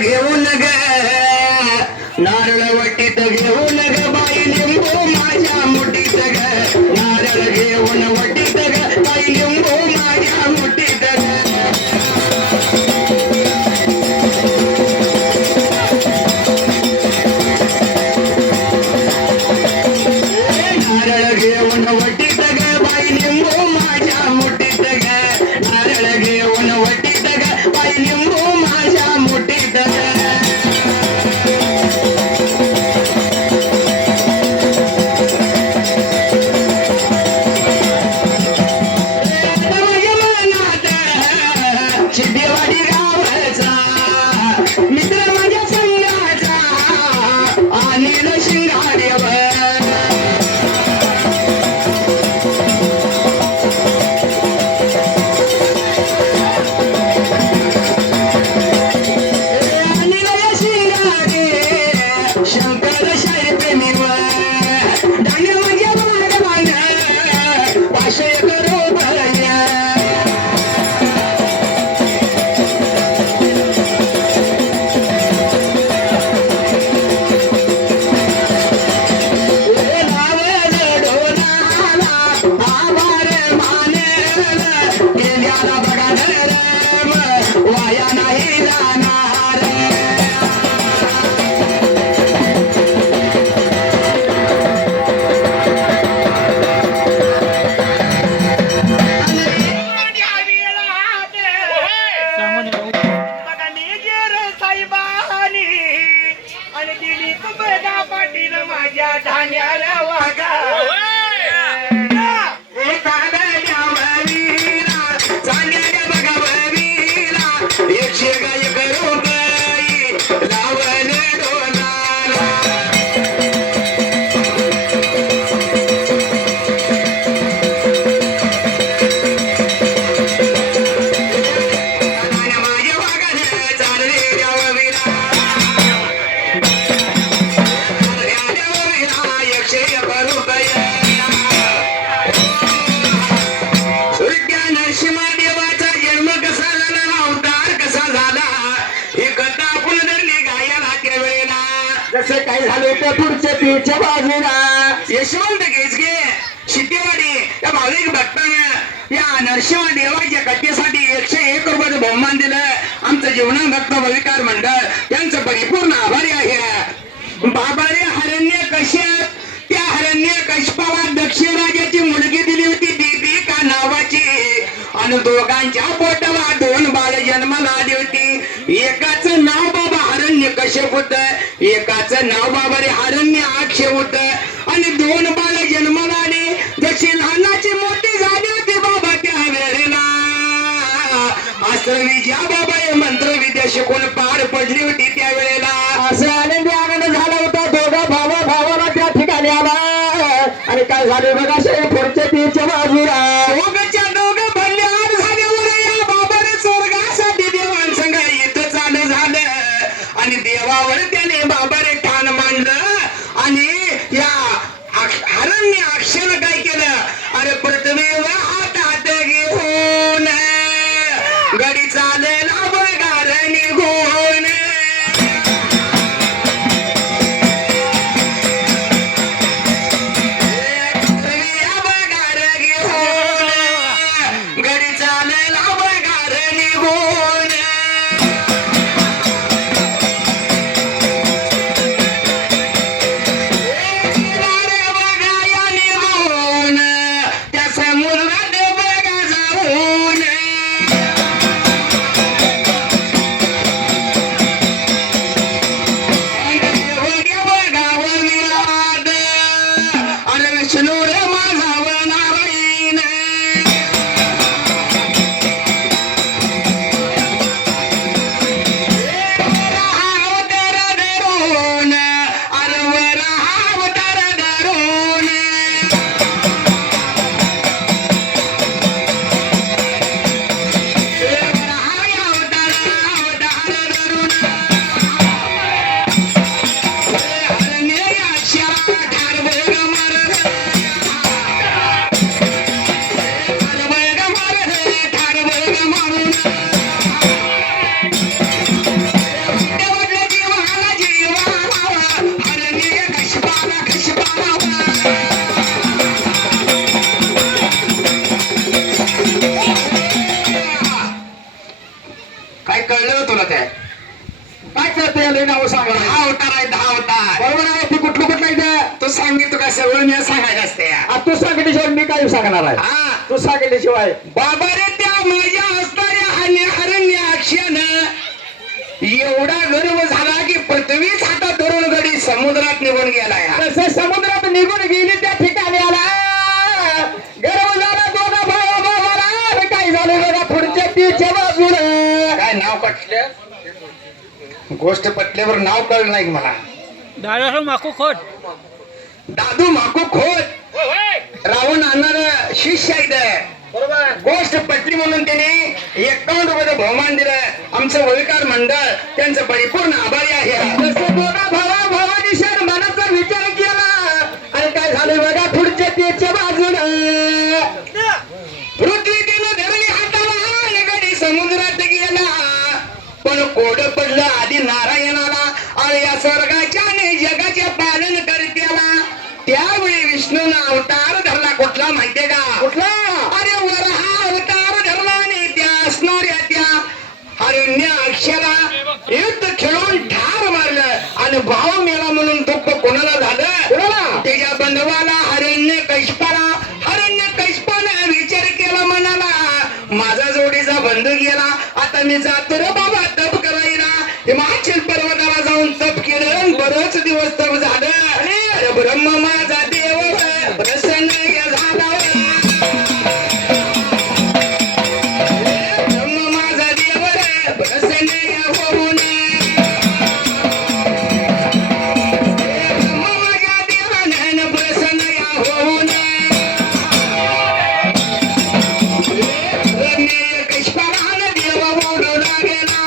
घेऊन ग नारळ वटीत घेऊन ग बाई लिंबू माझ्या मुठीत ग नारळ घेऊन वटीत ग बाई लिंबू माझ्या मुठीत ग नारळ घेऊन वटीत ग बाई लिंबू माझ्या मुठीत ग नारळ घेऊन वटीत ग बाई लिंबू माझ्या मुठीत ग शिदेवाडी गावाचा मित्र माझ्या संघाचा अनिल शिंगाडेवर अनिल शिंगाडे शंकर शाहीर प्रेमीवर धान्य म्हणजे मागवान पाशय करो भया वाया नाही जाणार आणि दिली तुझ्या पाटील माझ्या धान्याला वागा एकशे गाय करू गाई लावले डोलाला माझ्या वागाने चालले द्यावीला एकशे करू गाई नरसिंहा देवाचा जन्म कसा झाला अवतार कसा झाला ही कथा आपण धरली गायला त्या वेळेला जसं काय झालं त्या पुढच्या पीठच्या बाजूला यशवंत गेजगे शितेवाडी या भाविक भक्ताने या नरसिंहा देवाच्या कथेसाठी 101 रुपयाचं बहुमान दिलं आमचं जीवना भक्त भविकार मंडळ त्यांचं परिपूर्ण आभारी आहे बाबाने हरण्य कश्यप त्या हरण्य कश्यपाला दक्षिण राजाची मुलगी दिली होती दीपिका नावाची आणि दोघांच्या पोटाला 2 बाळ जन्माला आली होती एकाचं नाव बाबा हरण्य कश्यप होत एकाचं नाव बाबा रे हरण्य आक्ष होत आणि 2 बाळ जन्माला आले जशी लहानाची मोठी झाली होती बाबा त्या वेळेला अस्त्रविद्या बाबा हे मंत्रविद्या शिकून पार पडली होती त्या वेळेला असं आनंद झाला होता दोघा भावाला त्या ठिकाणी आला आणि काय झालं बघा पुढच्या तीरच्या बाजूला दोघच्या दोघं भल्ल्यावर झाल्यावर या बाबाने स्वर्गासाठी देवांसंग इथं चालू झालं आणि देवावर त्याने बाबाने ठाण मांडलं आणि या हरण्य अक्षर काय केलं अरे पृथ्वीवर हातात घेऊन गडी चालेला बगार निघून गडी चालेला बगार निघून लय नाव सांगा. 10 अवतार आहे, 10 अवतार. बरोबर आहे. ती कुठलं कुठलं इथं तू सांगितलं का सगळं मी सांगायचं असते. तू सांगितल्याशिवाय मी काय सांगणार आहे. हा तू सांगितल्याशिवाय. बाबा रे त्या माझ्या असणाऱ्या हरण्याक्षानं एवढा गर्व झाला की पृथ्वीच हातात धरून गडी समुद्रात निघून गेलाय. तसे समुद्रात निघून गेली त्या ठिकाणी आला. गर्व झाला दोघा भावाला. काय झालं बघा पुढच्या तीच्या बाजूला. काय नाव पटलं. गोष्ट पटल्यावर नाव कळलं नाही मला. दादा माकू खोट दादू माकू खोट रावण आणणार शिष्य आहे. बरोबर. गोष्ट पटली म्हणून त्याने 51 रुपयाचं बहुमान दिलं. आमचं वळीकार मंडळ त्यांचं परिपूर्ण आभारी आहे. भावानी शर मनाचा विचार केला आणि काय झालं बघा पुढच्या त्याच्या बाजूला पृथ्वी तिनं धरणी हाताला आणि गडी समुद्रात गेला. पण कोड पडलं आधी नारायणाला आणि या स्वर्गाच्या आणि जगाच्या पालन करत्याला. त्यावेळी विष्णूनं अवतार धरला. कुठला माहितीये का. कुठला. अरे वर हा अवतार धरला आणि त्या असणाऱ्या त्या हरण्य अक्षरा युद्ध खेळून ठार मारलं आणि भाव मेला म्हणून दुःख कोणाला झालं. त्याच्या बंधवाला हरण्य कैष्पानं विचार केला म्हणाला माझा जोडीचा बंधू गेला. आता मी जातो रे बाबा तप करायला. हिमाचल पर्वताला जाऊन तप केलं. बरंच दिवस तप झालं. अरे ब्रह्म माझा देव प्रसन्न झाला. ब्रह्म माझा देव प्रसन्न होऊन ब्रह्म माझ्या देवानं प्रसन्न होऊन कैष्पाला देव बोलू लागेला.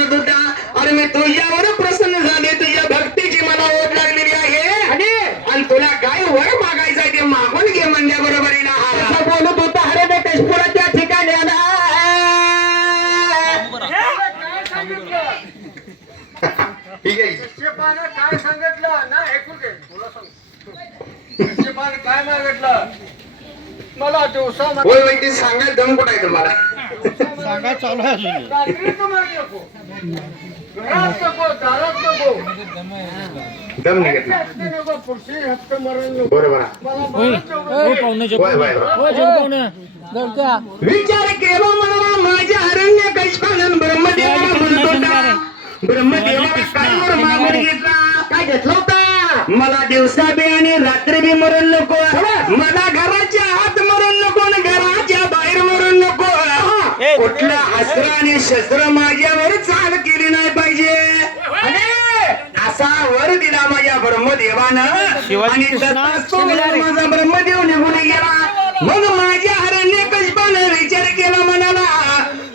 म्हणत होता, अरे मी तुझ्यावर प्रसन्न झाले, तुझ्या भक्तीची मला ओढ लागलेली आहे आणि तुला काय वर मागायचं ते मागून घे म्हणल्या बरोबरीला असं बोलत होता हिरण्यकशिपुराच्या ठिकाणी आला. ठीक आहे. शेपानं काय सांगितलं ना ऐकू घे तुला सांग. शेपानं काय मागितलं मला दिवसा होय होय ते सांगायला दम कुठं आहे तुम्हाला? सांगा चालू आहे अजून. रात्री तर मागे नको घरात नको दारात नको दम निघत नाही. हप्ते नको पुढचे हप्ते मरण नको बरोबर. मला होय मारायचं हो पाहुणे होय होय होय. हो जगपाहुणे गडका विचार केला मला माझ्या हरण्य कशपालन ब्रह्मदेवाला म्हणत होता, ब्रह्मदेवाला काय वर मागून घेतला? काय घेतलं होता? मला दिवसा बी आणि रात्री बी मरण नको, मला घराच्या आत मरण नको आणि घराच्या बाहेर मरण नको. कुठलं अस्त्र आणि शस्त्र माझ्यावर चाल केली नाही पाहिजे. आणि असा वर दिला माझ्या ब्रह्मदेवानं आणि तसाच तो माझा ब्रह्मदेव निघून गेला. मग माझ्या हरण्य कशपानं विचार केला म्हणाला,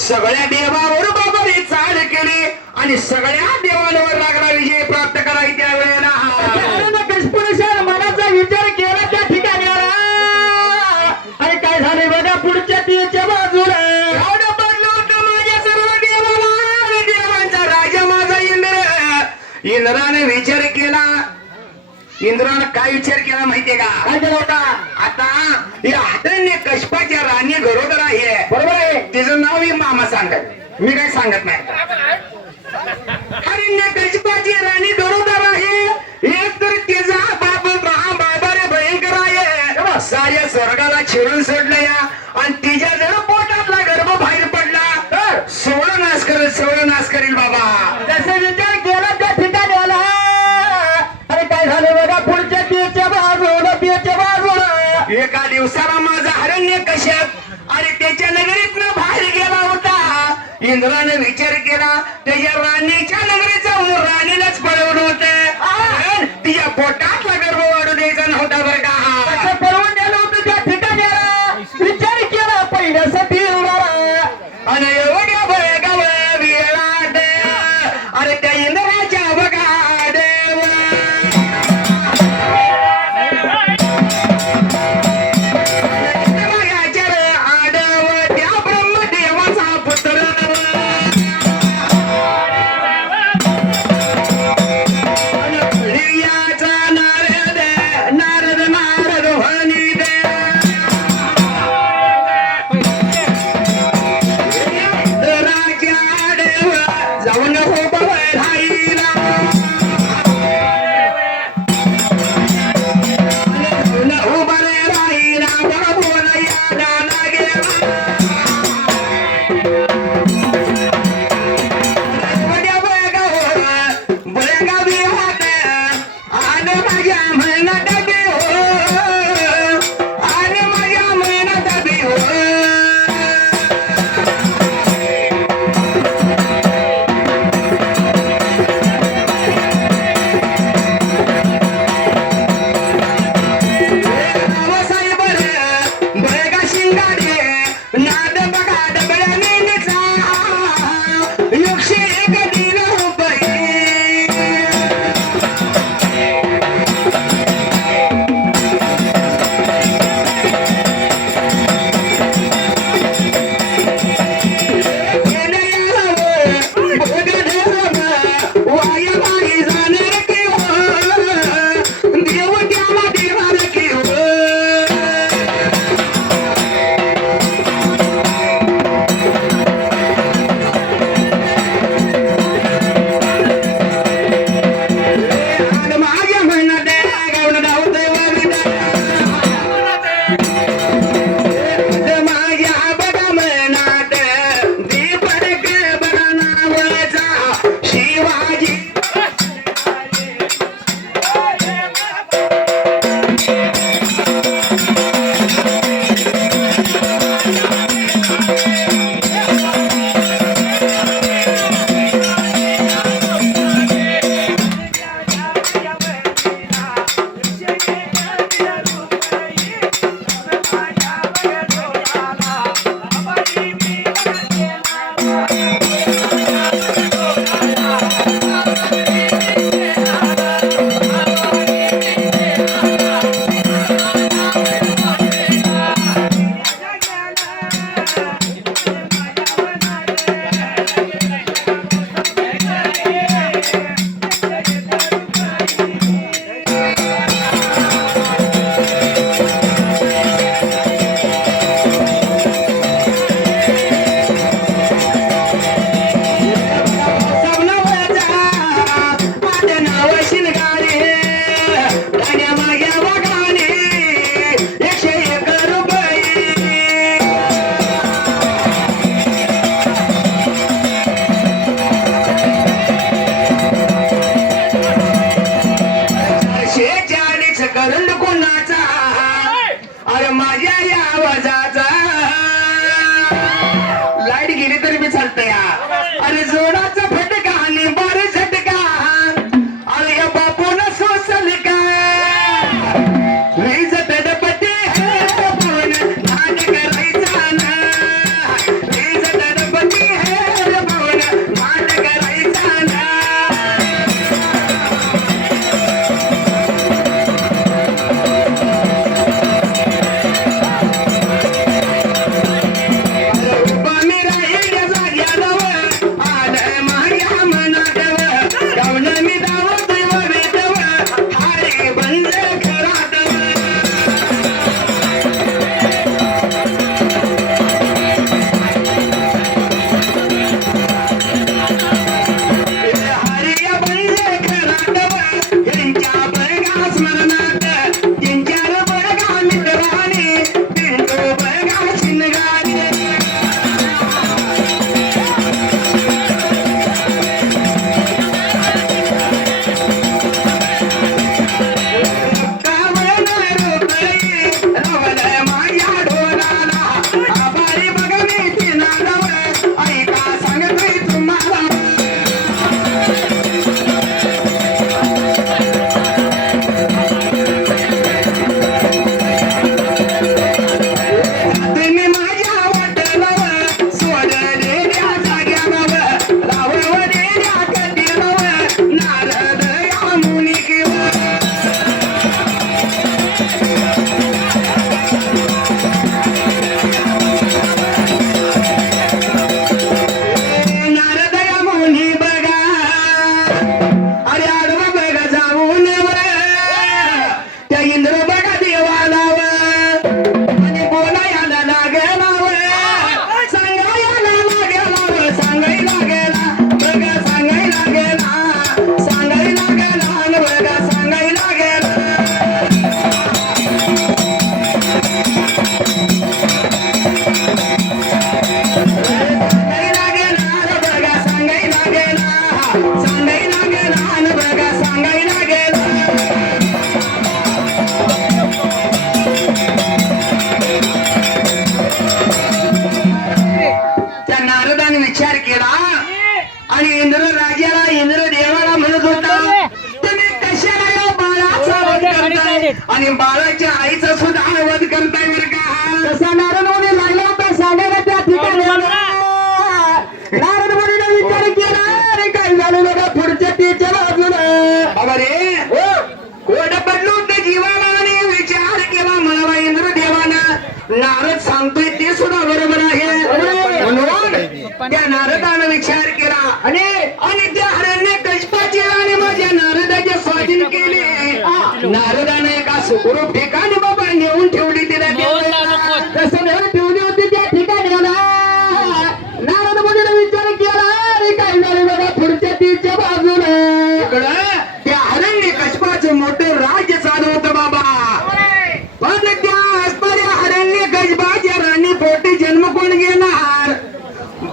सगळ्या देवावर बाबाने चाल केली आणि सगळ्या देवांवर लागला विजय प्राप्त करायचा. त्यावेळेला कशपुरुषाने मनाचा विचार केला त्या ठिकाणी आला आणि काय झाले बघा पुढच्या तीच्या बाजूला एवढं पडलं होतं माझ्या सर्व देवाला आणि देवांचा राजा माझा इंद्र. इंद्राने विचार केला. इंद्रानं काय विचार केला माहितीये का? काय केला होता? आता या हिरण्य कशपाच्या राणी गरोदर आहे बरोबर आहे, तिचं नाव मी मामा सांगत, मी काही सांगत नाही. हिरण्य कशपाची राणी गरोदर आहे. एक तर तिचा बाप बाबा रे भयंकर आहे, साऱ्या स्वर्गाला चिरून सोडलं या आणि तिच्या जर पोटातला गर्भ बाहेर पडला तर सवळ नाश करेल बाबा. तसे विचार केला त्या ठिकाणी आला. अरे काय झालं बघा पुढच्या तीच्या बाजूला एका दिवसाला माझा हरण्य कश्यप आणि त्याच्या नगरीतनं बाहेर गेला होता. इंद्राने विचार केला त्याच्या राणीच्या नगरीत जाऊन राणीलाच पळवलं होतं, तिच्या पोटातला गर्भ वाढू द्यायचा नव्हता बरं का. असं पळवून गेलं होतं त्या ठिकाणी आला. विचार केला पहिल्यासाठी आणि एवढ्या बघा विराट अरे त्या इंद्राच्या बघा देव आडव त्या ब्रह्मदेवाचा पुत्र सांगायला गेला आणि बघा सांगायला गेला त्या नारदाने विचार केला आणि इंद्र राजाला इंद्र देवाला म्हणत होता तुम्ही कशाला या बाळाचा वध करताय आणि बाळाच्या आईचा सुद्धा वध करताय बरं का तसा नारद मुनी लागला होता सांगायला त्या ठिकाणी नारद मुनीने विचार केला अरे काय झालं बघा पुढच्या तीच्या बाजूला अरे कोड पडलो होतं जीवाला आणि विचार केला मला इंद्र देवानं नारद सांगतोय ते सुद्धा बरोबर आहे म्हणून त्या नारदानं विचार केला आणि त्या हरण्य कशपाची आणि माझ्या नारदाचे स्वाधीन केले नारदाने एका सुखरूप ठिकाणी बाबा नेऊन ठेवली तिला तसं नेऊन ठेवली होती त्या ठिकाणी नारद मुनीने विचार केला अरे काय झालं बघा पुढच्या तीच्या बाजूला इकडं त्या हरण्य कशपाचं मोठं राज्य चालू होतं बाबा पण त्या अस्पर्या हरण्य कशपाच्या राणी पोटी जन्म कोण घेणार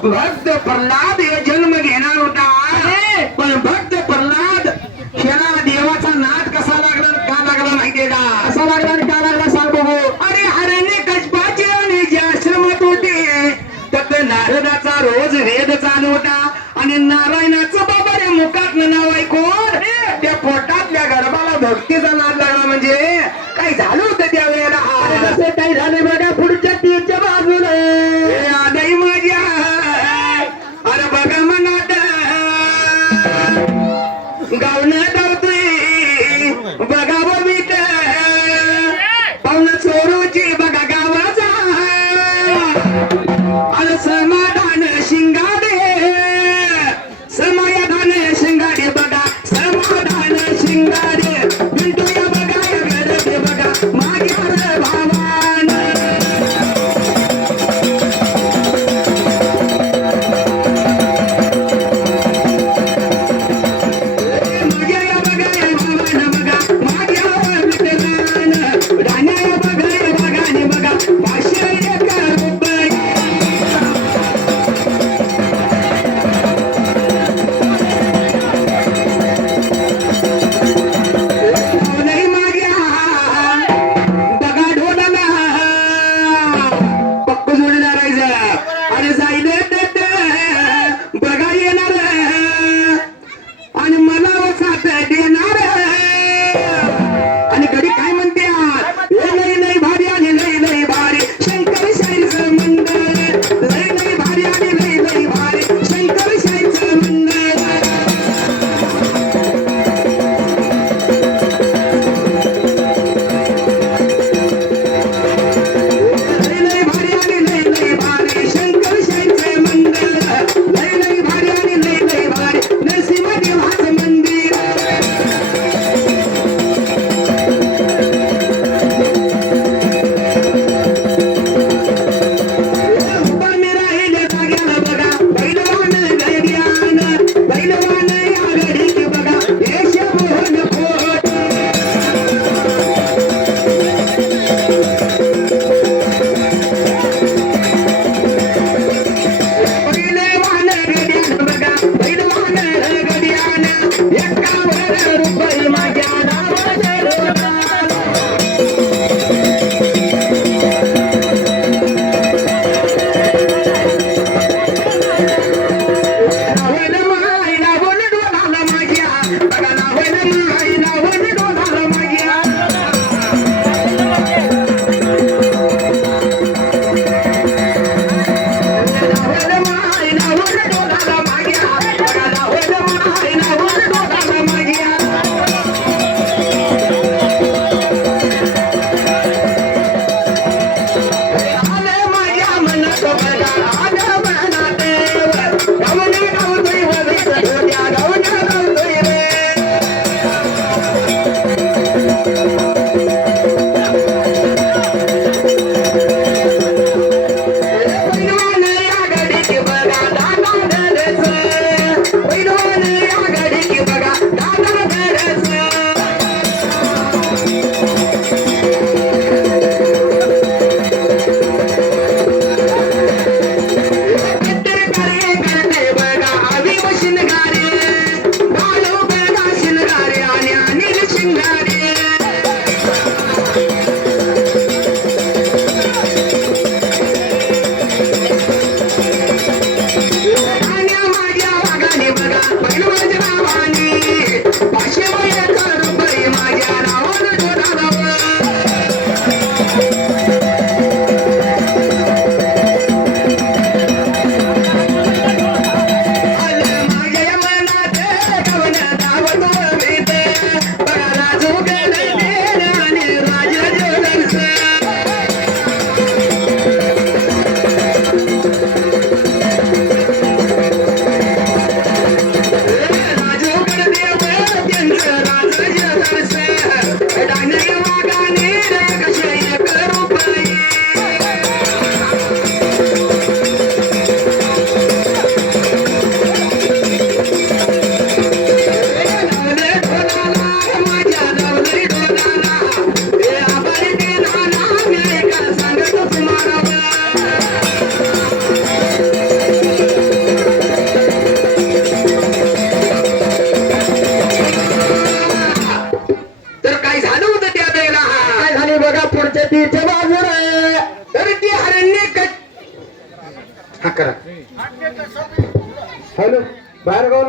भक्त प्रल्हाद हे जन्म घेणार होता पण भक्त प्रल्हाद ह्याला देवाचा नाद कसा लागला का लागला माहितीये का कसा लागला आणि का लागला सांग बघू अरे हरण्य कशपाचे आणि जे आश्रमात होते त्यात नारदाचा रोज वेद चालू होता आणि नारायणाचं बाबा रे मुखात नाव ऐकून त्या पोटातल्या गर्भाला भक्तीचा नाद लागला म्हणजे काय झालं होतं त्या वेळेला असं काही झालं बघा पुढच्या तीच्या बाजूला आदई माझ्या अरे बघा मनात गावणं धावतोय बघा बबीत पाहुणं चोरूची बघा गावाचा अरे समाधान शिंगाडे समाधान शिंगाडे बघा समाधान शिंगाडे पिंटूया बघा गरजे बघा माझ्या भावान माझ्या बघा भावान बघा माझ्या विठ्ठलान राण्या बघा आणि बघा 501 रुपये नाही माझ्या बघा ढोलाला पक्क जोडीदार आणि जाईल बघा येणार आणि मला साथ देणार आणि घडी काय म्हणते लई लई भारी आणि लई लई भारी शंकर शाहीचं मंडळ लई लई भारी आणि लई लई भारी शंकर शाहीचं मंडळ लई लई भारी आणि लई लई भारी शंकर शाहीचं मंडळ लई लई भारी आणि लई लई भारी नरसिंहदेवाचं मंदिर उपर मी राहिले जाग्याला बघा बैलवान गैर्यान बैलवान या गडीची बघा यश मोहन पोट बैलवान गड्यान बघा बैलवान गड्यान 51 रुपये माझ्या नावाचे रोगाला लावण माय लावण डोलाला माझ्या बघा लावण माय लावण डोलाला माझ्या लावण माय लावण डोलाला माझ्या बघा लावण माय लावण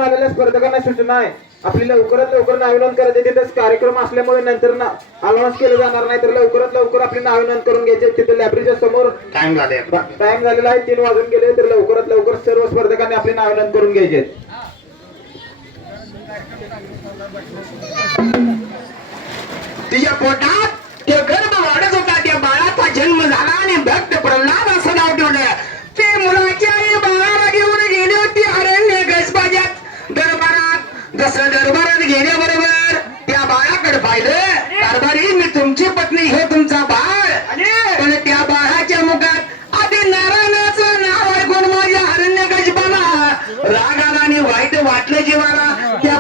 आलेल्या स्पर्धकांना सूचना आहे, आपली लवकरात लवकर नावे नोंद करायची. तिथेच कार्यक्रम असल्यामुळे नंतर अनाउन्स केलं जाणार नाही, तर लवकरात लवकर आपली नावे नोंद करून घ्यायचे. तिथे लायब्ररीच्या समोर टाइम झाले टाइम झालेला आहे, 3 वाजून गेले. तर लवकरात लवकर सर्व स्पर्धकांनी आपली नावे नोंद करून घ्यायचे. तिच्या पोटात ते गर्भ वाढत होता. त्या बाळाचा जन्म झाला आणि भक्त प्रल्हाद असं नाव ठेवलं. ते मुलाची आई बाळाला घेऊन गेली होती अरण्य गजबाजात दरबारात. जसं दरबारात गेल्याबरोबर त्या बाळाकडे पाहिलं. कारभारी, मी तुमची पत्नी, हे तुमचा बाळ. पण त्या बाळाच्या मुखात आधी नारायणाचं नाव ऐकून माझ्या अरण्य गजबाला राग आला आणि वाईट वाटलं जीवाला. त्या